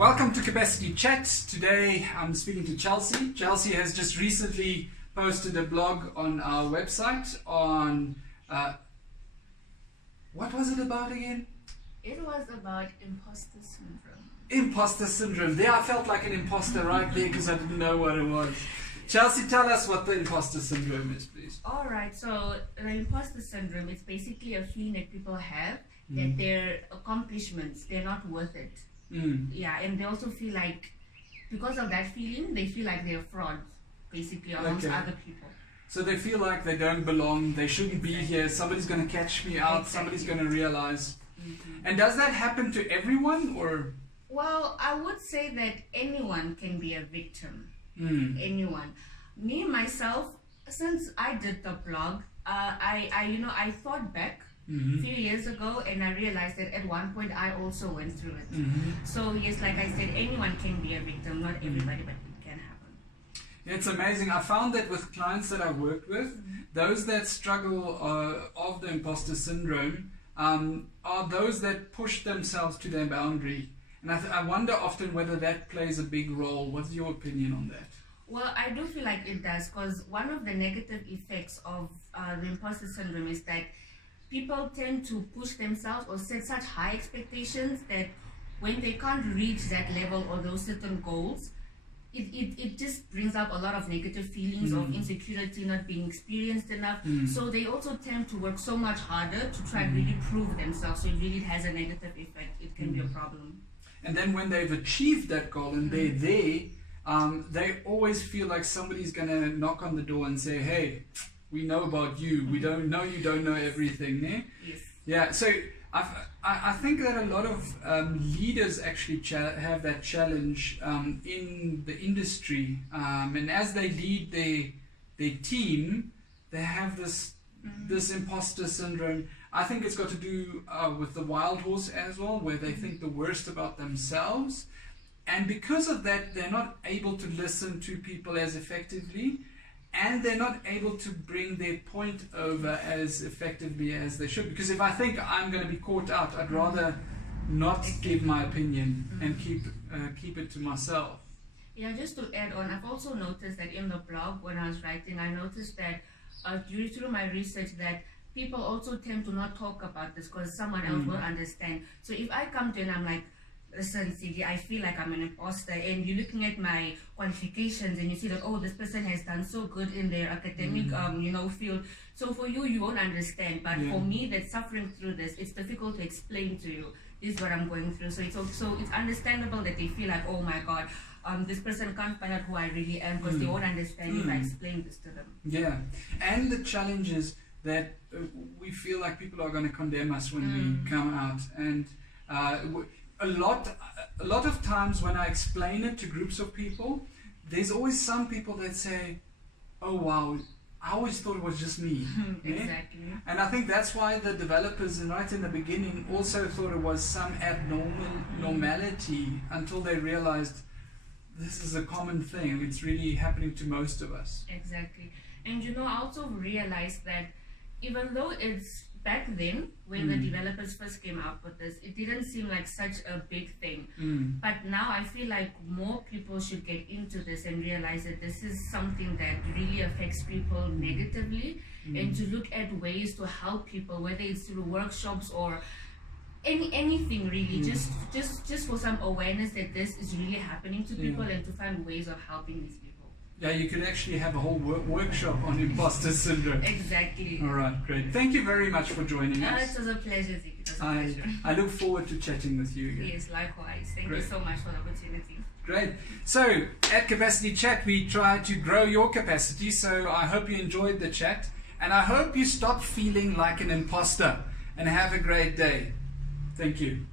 Welcome to Capacity Chat. Today I'm speaking to Chelsea. Chelsea has just recently posted a blog on our website on, what was it about again? It was about imposter syndrome. Imposter syndrome. There I felt like an imposter right there because I didn't know what it was. Chelsea, tell us what the imposter syndrome is, please. Alright, so the imposter syndrome is basically a feeling that people have that their accomplishments, they're not worth it. Yeah, and they also feel like, because of that feeling, they feel like they're frauds, basically, amongst other people. So they feel like they don't belong, they shouldn't be here, somebody's going to catch me out, somebody's going to realize. And does that happen to everyone, or? Well, I would say that anyone can be a victim. Anyone. Me, myself, since I did the blog, I thought back a few years ago, and I realized that at one point I also went through it. So yes, like I said, anyone can be a victim, not everybody, but it can happen. It's amazing. I found that with clients that I worked with, those that struggle of the imposter syndrome are those that push themselves to their boundary. And I wonder often whether that plays a big role. What's your opinion on that? Well, I do feel like it does, because one of the negative effects of the imposter syndrome is that people tend to push themselves or set such high expectations that when they can't reach that level or those certain goals, it just brings up a lot of negative feelings of insecurity, not being experienced enough. So they also tend to work so much harder to try and really prove themselves. So it really has a negative effect. It can be a problem. And then when they've achieved that goal and they're there, they always feel like somebody's going to knock on the door and say, hey, we know about you. We don't know you don't know everything. Eh? Yes. Yeah, so I think that a lot of leaders actually have that challenge in the industry. And as they lead their team, they have this imposter syndrome. I think it's got to do with the wild horse as well, where they think the worst about themselves. And because of that, they're not able to listen to people as effectively, and they're not able to bring their point over as effectively as they should. Because if I think I'm going to be caught out, I'd rather not give my opinion and keep it to myself. Yeah, just to add on, I've also noticed that in the blog, when I was writing, I noticed that through my research that people also tend to not talk about this because someone else will understand. So if I come to you and I'm like, listen, CD, I feel like I'm an imposter, and you're looking at my qualifications and you see that, oh, this person has done so good in their academic field. So for you, you won't understand. But for me, that's suffering through this, it's difficult to explain to you. This is what I'm going through. So it's understandable that they feel like, oh my God, this person can't find out who I really am, because they won't understand if I explain this to them. Yeah, and the challenge is that we feel like people are going to condemn us when we come out, and a lot of times when I explain it to groups of people, there's always some people that say, oh wow, I always thought it was just me. Exactly. And I think that's why the developers right in the beginning also thought it was some abnormality until they realized this is a common thing. It's really happening to most of us. Exactly. And I also realized that even though it's back then, when the developers first came up with this, it didn't seem like such a big thing. But now I feel like more people should get into this and realize that this is something that really affects people negatively, and to look at ways to help people, whether it's through workshops or anything really, just for some awareness that this is really happening to people, and to find ways of helping these people. Yeah, you could actually have a whole workshop on imposter syndrome. Exactly. All right, great. Thank you very much for joining us. It was a pleasure, Ziki. It was a pleasure. I look forward to chatting with you again. Yes, likewise. Thank you so much for the opportunity. Great. So, at Capacity Chat, we try to grow your capacity. So, I hope you enjoyed the chat. And I hope you stop feeling like an imposter. And have a great day. Thank you.